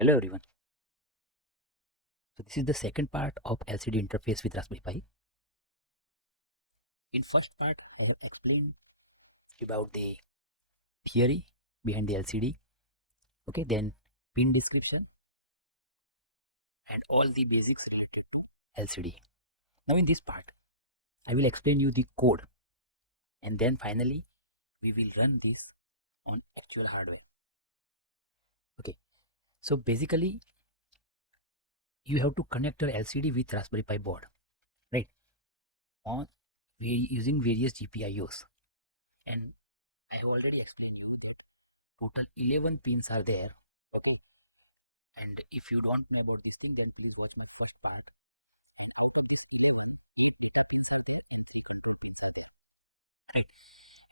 Hello everyone. So this is the second part of LCD interface with Raspberry Pi. In first part, I have explained about the theory behind the LCD. Okay, then pin description and all the basics related LCD. Now in this part, I will explain you the code, and then finally we will run this on actual hardware. Okay, so basically you have to connect your LCD with Raspberry Pi board, right? On using various GPIOs, and I have already explained you total 11 pins are there. Okay, and if you don't know about this thing, then please watch my first part. Right,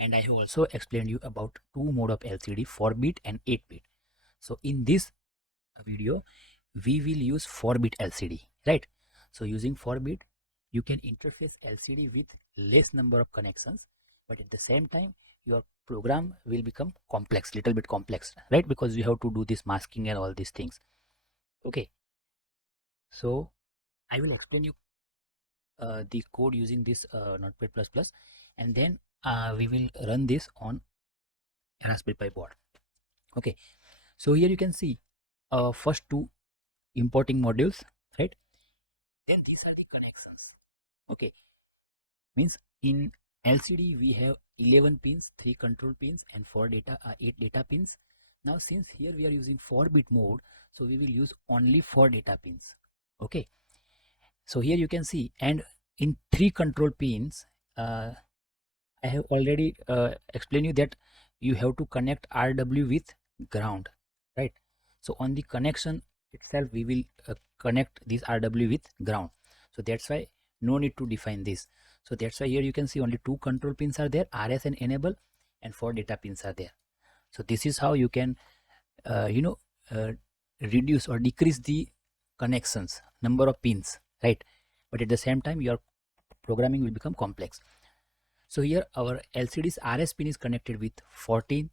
and I have also explained you about two mode of LCD, 4-bit and 8-bit. So in this video we will use 4-bit LCD, right? So using 4-bit you can interface LCD with less number of connections, but at the same time your program will become complex, little bit complex, right? Because you have to do this masking and all these things. Okay, so I will explain you the code using this Notepad++, and then we will run this on Raspberry Pi board. Okay, so here you can see first two importing modules, right? Then these are the connections. Okay, means in LCD we have 11 pins, 3 control pins, and 8 data pins. Now since here we are using 4-bit mode, so we will use only 4 data pins. Okay, so here you can see, and in 3 control pins, I have already explained you that you have to connect RW with ground, right? So on the connection itself, we will connect this RW with ground. So that's why no need to define this. So that's why here you can see only 2 control pins are there, RS and enable, and 4 data pins are there. So this is how you can, uh, you know, uh, reduce or decrease the connections, number of pins, right? But at the same time, your programming will become complex. So here our LCD's RS pin is connected with 14th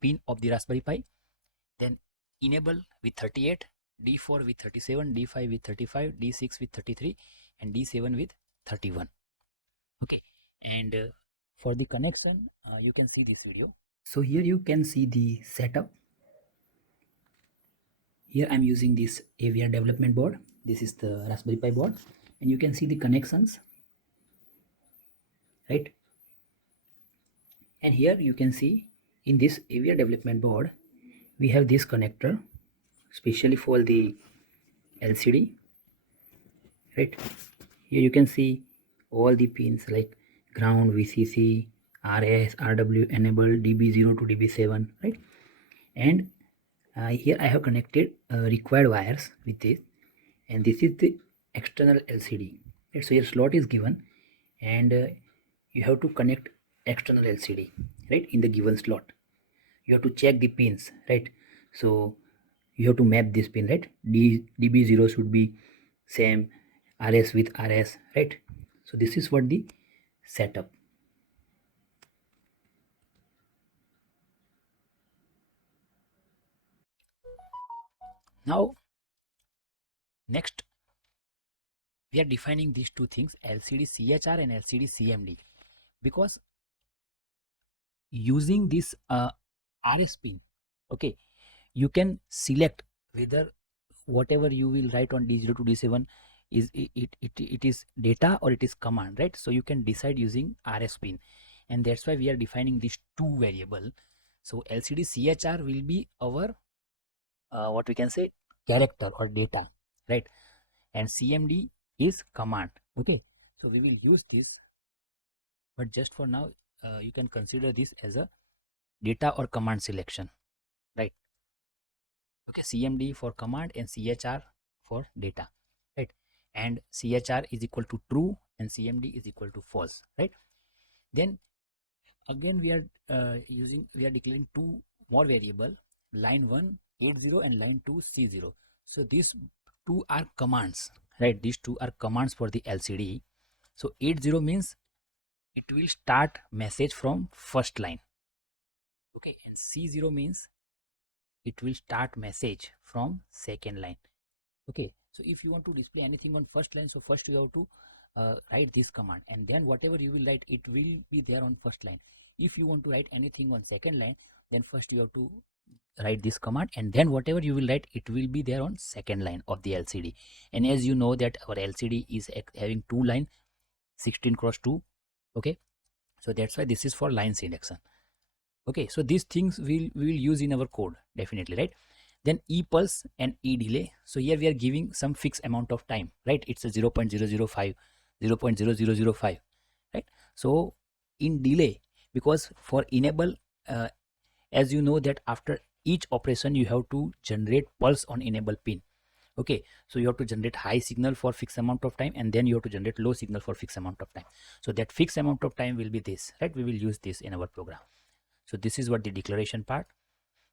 pin of the Raspberry Pi, then enable with 38, D4 with 37, D5 with 35, D6 with 33, and D7 with 31. Okay, and for the connection, you can see this video. So here you can see the setup. Here I'm using this AVR development board. This is the Raspberry Pi board, and you can see the connections, right? And here you can see in this AVR development board, we have this connector especially for the LCD, right? Here you can see all the pins like ground, VCC, RS, RW, enable, DB0 to DB7, right? And here I have connected required wires with this, and this is the external LCD, right? So your slot is given, and you have to connect external LCD, right, in the given slot. You have to check the pins, right? So you have to map this pin, right? DB0 should be same RS with RS, right? So this is what the setup. Now next we are defining these two things, LCD CHR and LCD CMD, because using this RS pin, okay, you can select whether whatever you will write on D0 to D7 is it is data or it is command, right? So you can decide using RS pin, and that's why we are defining these two variable. So LCD CHR will be our what we can say character or data, right? And CMD is command. Okay, so we will use this, but just for now you can consider this as a data or command selection, right? Okay, CMD for command and CHR for data, right? And CHR is equal to true and CMD is equal to false, right? Then again we are declaring two more variable, line 1 80 and line 2 C0. So these two are commands, right? These two are commands for the LCD. So 80 means it will start message from first line, okay, and C0 means it will start message from second line. Okay, so if you want to display anything on first line, so first you have to write this command, and then whatever you will write, it will be there on first line. If you want to write anything on second line, then first you have to write this command, and then whatever you will write, it will be there on second line of the LCD. And as you know that our LCD is having two line, 16x2. Okay, so that's why this is for line selection. Okay, so these things we will use in our code definitely, right? Then e pulse and e delay. So here we are giving some fixed amount of time, right? It's a 0.005, 0.0005, right? So in delay, because for enable, as you know that after each operation you have to generate pulse on enable pin. Okay, so you have to generate high signal for fixed amount of time, and then you have to generate low signal for fixed amount of time. So that fixed amount of time will be this, right? We will use this in our program. So this is what the declaration part.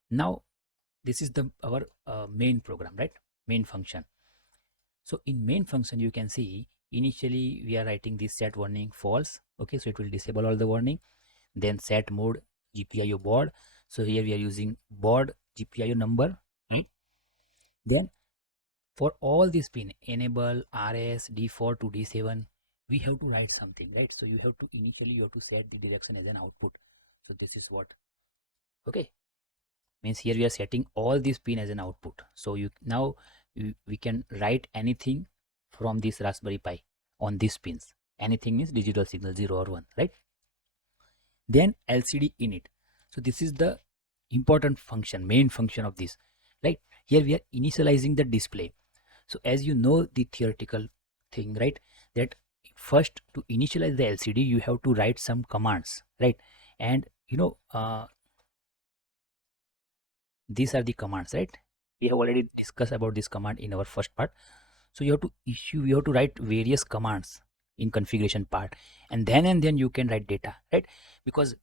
Now this is the our main program, right? Main function. So in main function you can see initially we are writing this set warning false. Okay, so it will disable all the warning. Then set mode GPIO baud. So here we are using baud GPIO number, right? Then for all this pin, enable, RS, D4 to D7, we have to write something, right? So you have to initially you have to set the direction as an output. So this is what, okay, means here we are setting all these pin as an output. So you now we can write anything from this Raspberry Pi on these pins. Anything means digital signal 0 or 1, right? Then LCD init. So this is the important function, main function of this, right? Here we are initializing the display. So as you know the theoretical thing, right, that first to initialize the LCD you have to write some commands, right? And you know these are the commands, right? We have already discussed about this command in our first part. So you have to write various commands in configuration part, and then you can write data, right? Because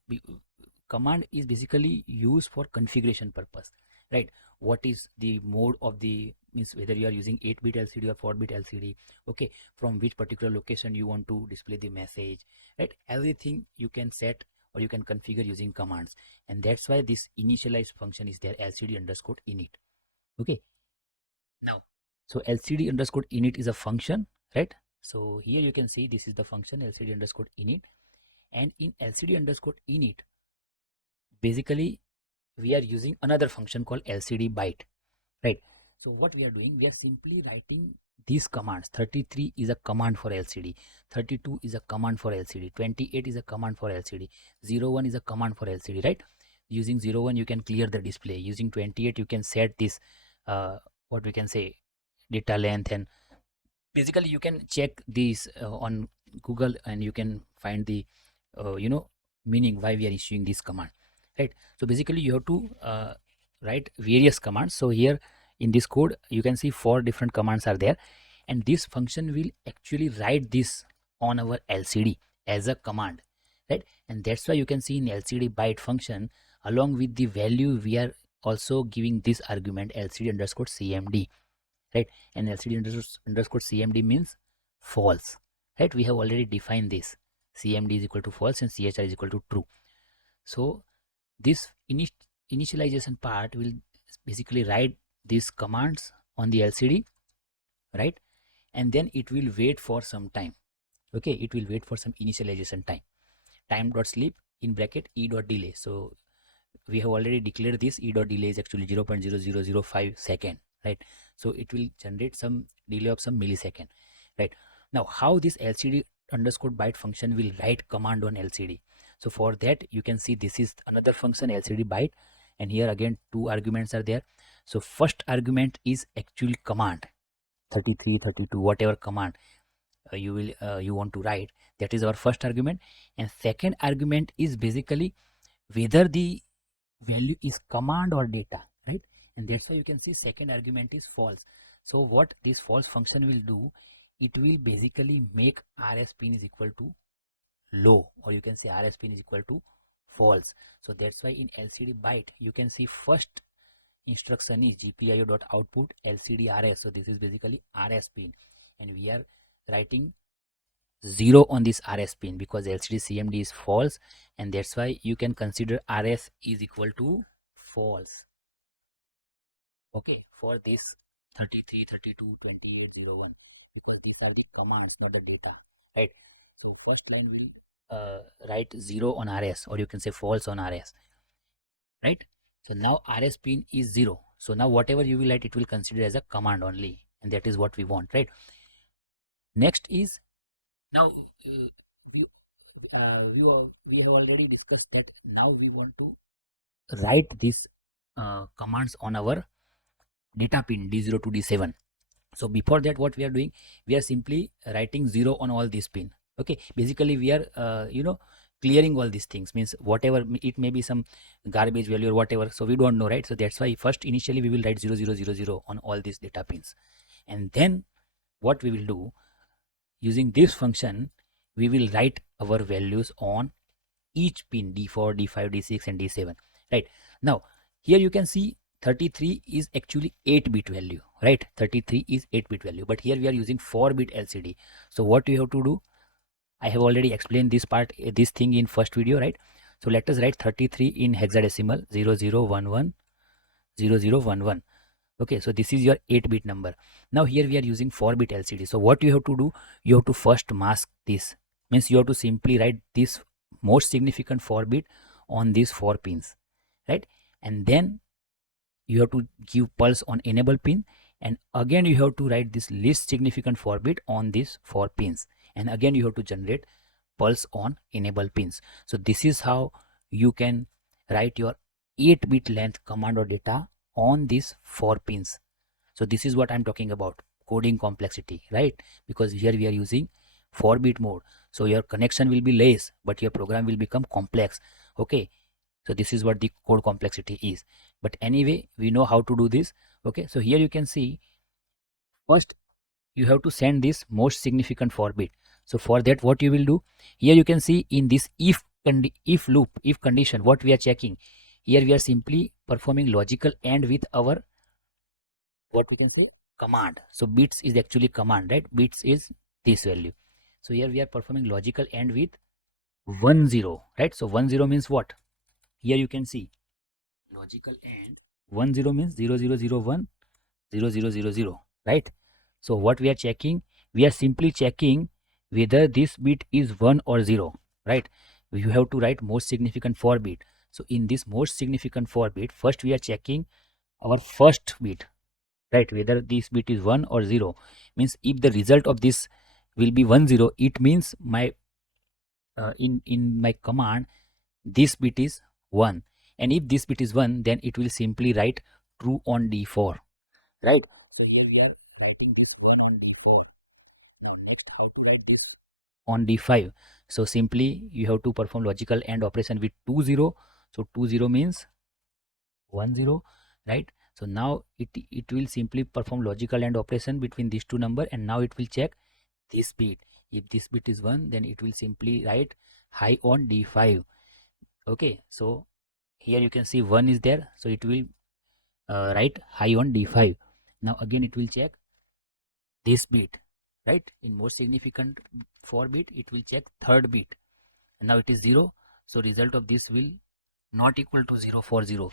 command is basically used for configuration purpose, right? What is the mode of the, means whether you are using 8-bit LCD or 4-bit LCD, okay, from which particular location you want to display the message, right? Everything you can set or you can configure using commands, and that's why this initialize function is there, LCD underscore init. Okay, now so LCD underscore init is a function, right? So here you can see this is the function LCD underscore init, and in LCD underscore init basically we are using another function called LCD byte, right? So what we are doing, we are simply writing these commands. 33 is a command for LCD, 32 is a command for LCD, 28 is a command for LCD, 01 is a command for LCD, right? Using 01 you can clear the display, using 28 you can set this what we can say data length, and basically you can check these on Google and you can find the meaning why we are issuing this command, right? So basically you have to write various commands. So here in this code you can see 4 different commands are there, and this function will actually write this on our LCD as a command, right? And that's why you can see in LCD byte function along with the value we are also giving this argument LCD underscore CMD, right? And LCD underscore CMD means false, right? We have already defined this. CMD is equal to false and CHR is equal to true. So this initialization part will basically write these commands on the LCD, right? And then it will wait for some time. Okay, it will wait for some initialization time. Time dot sleep in bracket e dot delay. So we have already declared this e dot delay is actually 0.0005 second, right? So it will generate some delay of some millisecond, right? Now how this LCD underscore byte function will write command on LCD? So for that you can see this is another function LCD byte, and here again 2 arguments are there. So first argument is actual command 33, 32, whatever command you want to write, that is our first argument. And second argument is basically whether the value is command or data, right? And that's why you can see second argument is false. So what this false function will do, it will basically make RS pin is equal to low, or you can say RS pin is equal to false. So that's why in LCD byte you can see first instruction is GPIO.output LCD RS. So this is basically RS pin, and we are writing 0 on this RS pin because LCD CMD is false, and that's why you can consider RS is equal to false. okay, for this 33, 32, 28, 01, because these are the commands, not the data, right? So first line will write 0 on RS, or you can say false on RS, right? So now RS pin is 0. So now whatever you will write, it will consider as a command only, and that is what we want, right? Next is, now we, we have already discussed that now we want to write these commands on our data pin D0 to D7. So before that, what we are doing, we are simply writing 0 on all these pin. Okay, basically we are clearing all these things, means whatever it may be, some garbage value or whatever, so we don't know, right? So that's why first initially we will write 0000 on all these data pins, and then what we will do, using this function, we will write our values on each pin D4, D5, D6 and D7, right? Now here you can see 33 is actually 8-bit value, right? 33 is 8-bit value, but here we are using 4-bit LCD. So what you have to do, I have already explained this part, this thing in first video, right? So let us write 33 in hexadecimal 0011 0011. Okay, so this is your 8-bit number. Now here we are using 4-bit LCD. So what you have to do, you have to first mask this, means you have to simply write this most significant 4-bit on these 4 pins, right? And then you have to give pulse on enable pin, and again you have to write this least significant 4-bit on these 4 pins, and again you have to generate pulse on enable pins. So this is how you can write your 8-bit length command or data on these 4 pins. So this is what I'm talking about, coding complexity, right? Because here we are using 4-bit mode, so your connection will be less but your program will become complex. Okay, so this is what the code complexity is, but anyway we know how to do this. Okay, so here you can see, first you have to send this most significant 4-bit. So for that, what you will do, here you can see in this if loop, if condition, what we are checking here, we are simply performing logical AND with our, what we can say, command. So bits is actually command, right? Bits is this value. So here we are performing logical AND with 10, right? So 10 means what? Here you can see logical AND 10 means 0001 0000, right? So what we are checking, we are simply checking whether this bit is 1 or 0, right? You have to write most significant 4 bit. So in this most significant 4 bit, first we are checking our first bit, right? Whether this bit is 1 or 0, means if the result of this will be 10, it means my in my command this bit is 1, and if this bit is 1, then it will simply write true on D4, right? So here we are writing this 1 on D4. Now next, how to write this on D5? So simply you have to perform logical AND operation with 20. So 20 means 10, right? So now it will simply perform logical AND operation between these two number, and now it will check this bit. If this bit is 1, then it will simply write high on D5. Okay, so here you can see 1 is there, so it will write high on D5. Now again it will check this bit, right? In most significant 4 bit, it will check third bit, and now it is 0. So result of this will not equal to 0x40.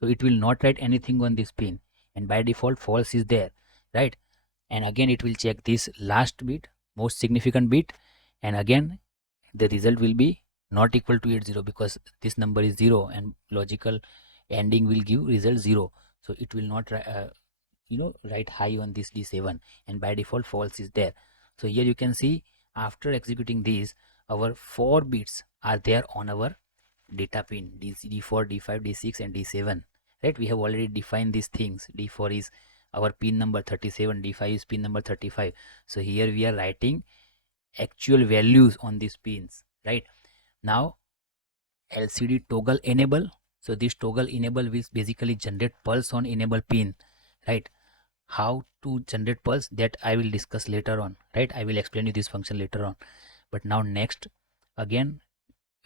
So it will not write anything on this pin, and by default false is there, right? And again it will check this last bit, most significant bit, and again the result will be not equal to 80, because this number is 0 and logical ending will give result 0. So it will not write high on this D7, and by default false is there. So here you can see, after executing these, our 4 bits are there on our data pin D4, D5, D6 and D7, right? We have already defined these things. D4 is our pin number 37, D5 is pin number 35. So here we are writing actual values on these pins, right? Now LCD toggle enable. So this toggle enable will basically generate pulse on enable pin, right? How to generate pulse, that I will discuss later on, right? I will explain you this function later on. But now next, again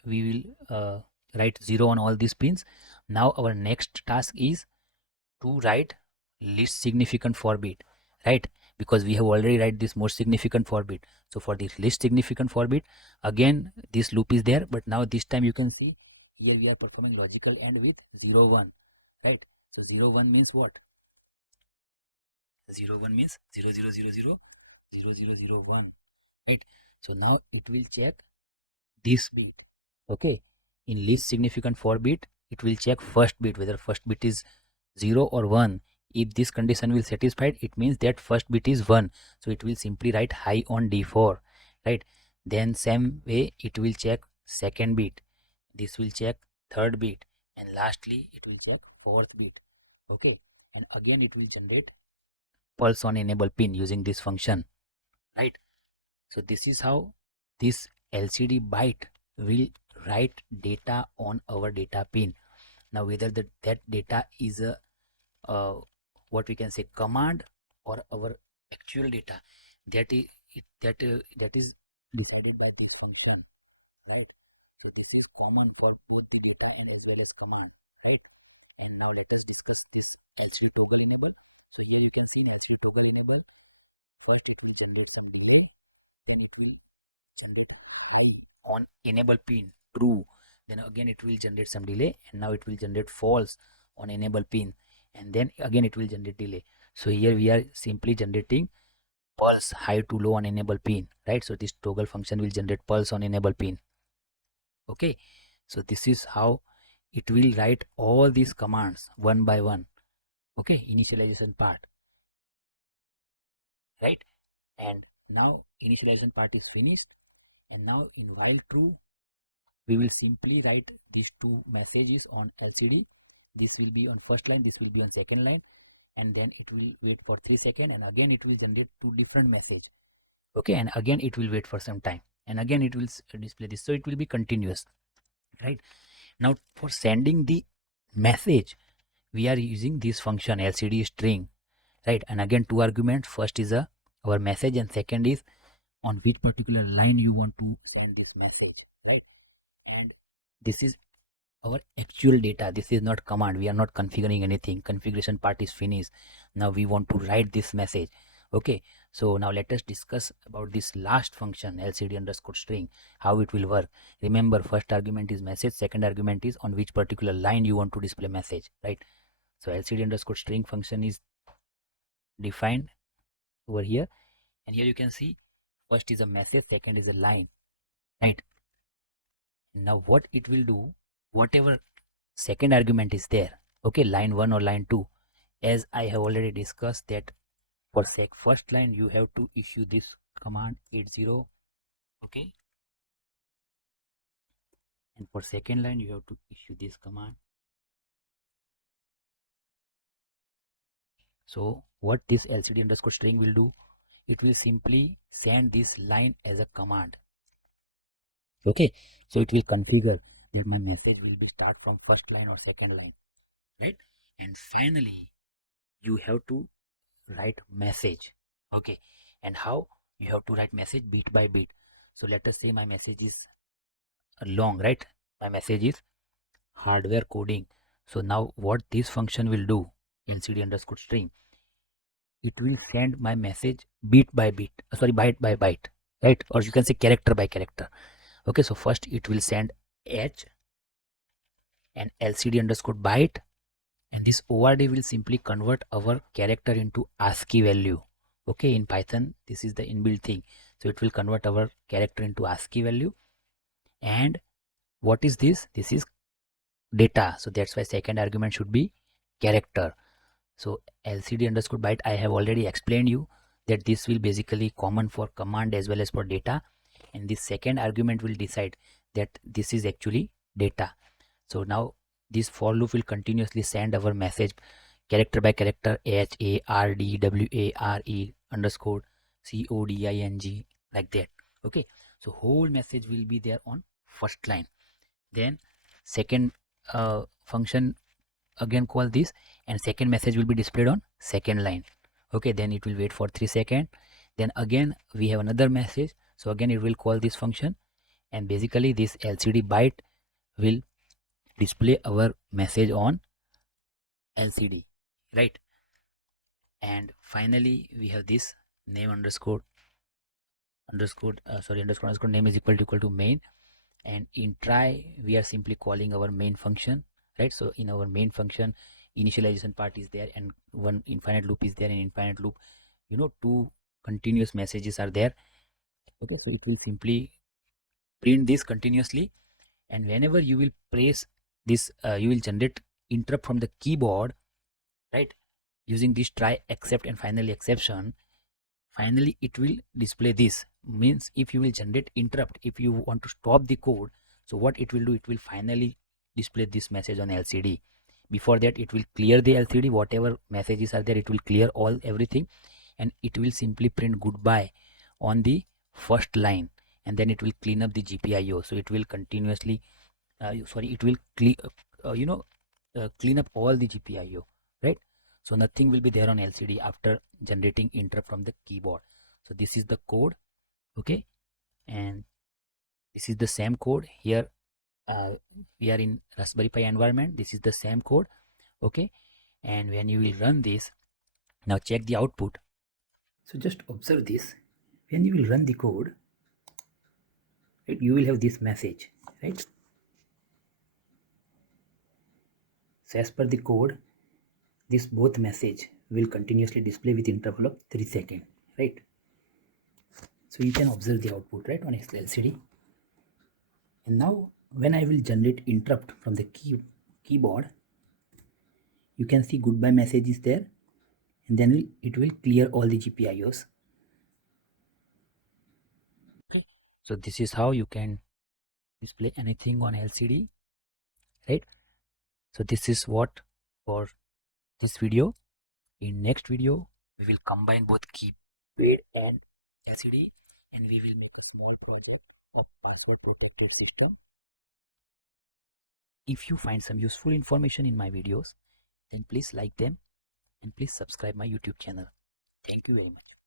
we will write 0 on all these pins. Now our next task is to write least significant 4 bit, right? Because we have already write this most significant 4 bit. So for this least significant 4 bit, again this loop is there, but now this time you can see here we are performing logical AND with 0 1, right? So 01 means what? 01 means 00000001, right? So now it will check this bit. Okay, in least significant 4 bit, it will check first bit, whether first bit is 0 or 1. If this condition will satisfied, it means that first bit is 1, so it will simply write high on D4, right? Then same way it will check second bit, this will check third bit, and lastly it will check fourth bit. Okay, and again it will generate pulse on enable pin using this function, right? So this is how this LCD byte will write data on our data pin. Now whether that data is a what we can say command or our actual data, that is that is decided by this function, right? So this is common for both the data and as well as command, right? And now let us discuss this LCD toggle enable. So here you can see LCD toggle enable. First it will generate some delay, then it will generate high on enable pin true, then again it will generate some delay, and now it will generate false on enable pin, and then again it will generate delay. So here we are simply generating pulse high to low on enable pin, right? So this toggle function will generate pulse on enable pin. Okay, so this is how it will write all these commands one by one. Okay, initialization part, right? And now initialization part is finished, and now in while true we will simply write these two messages on LCD. This will be on first line, this will be on second line, and then it will wait for 3 seconds, and again it will generate two different message. Okay, and again it will wait for some time, and again it will display this. So it will be continuous, right? Now for sending the message, we are using this function LCD string, right? And again two arguments. First is our message, and second is on which particular line you want to send this message, right? And this is our actual data. This is not command. We are not configuring anything. Configuration part is finished. Now we want to write this message. Okay, so now let us discuss about this last function LCD underscore string, how it will work. Remember, first argument is message, second argument is on which particular line you want to display message, right? So LCD underscore string function is defined over here, and here you can see first is a message, second is a line, right? Now what it will do, whatever second argument is there, okay, line 1 or line 2, as I have already discussed that for first line you have to issue this command 80, okay, and for second line you have to issue this command. So what this LCD underscore string will do, it will simply send this line as a command. Okay, so it will configure that my message will be start from first line or second line, right? And finally you have to write message. Okay, and how you have to write message bit by bit. So let us say my message is long, right? My message is hardware coding. So now what this function will do, LCD underscore string, it will send my message bit by bit, sorry, byte by byte, right? Or you can say character by character. Okay, so first it will send H and LCD underscore byte, and this ORD will simply convert our character into ASCII value. Okay, in Python this is the inbuilt thing, so it will convert our character into ASCII value. And what is this? This is data, so that's why second argument should be character. So LCD underscore byte, I have already explained you that this will basically common for command as well as for data, and this second argument will decide that this is actually data. So now this for loop will continuously send our message character by character, HARDWARE underscore CODING, like that. Okay, so whole message will be there on first line, then second function again call this, and second message will be displayed on second line. Okay, then it will wait for 3 seconds, then again we have another message, so again it will call this function, and basically this LCD byte will display our message on LCD, right? And finally we have this name underscore underscore name is equal to main, and in try we are simply calling our main function, right? So in our main function initialization part is there, and one infinite loop is there. In infinite loop, two continuous messages are there. Okay, so it will simply print this continuously, and whenever you will press this, you will generate interrupt from the keyboard, right? Using this try, except, and finally exception, finally it will display this. Means if you will generate interrupt, if you want to stop the code, so what it will do, it will finally display this message on LCD. Before that, it will clear the LCD, whatever messages are there, it will clear everything, and it will simply print goodbye on the first line, and then it will clean up the GPIO. So it will continuously it will clean up all the GPIO, right? So nothing will be there on LCD after generating interrupt from the keyboard. So this is the code, okay, and this is the same code here. We are in Raspberry Pi environment. This is the same code, okay, and when you will run this, now check the output. So just observe this. When you will run the code, right, you will have this message, right? So as per the code, this both message will continuously display with interval of 3 seconds, right? So you can observe the output, right, on LCD. And now when I will generate interrupt from the keyboard, you can see goodbye message is there, and then it will clear all the GPIOs. Okay. So this is how you can display anything on LCD, right? So this is what for this video. In next video, we will combine both keypad and LCD, and we will make a small project of password protected system. If you find some useful information in my videos, then please like them and please subscribe my YouTube channel. Thank you very much.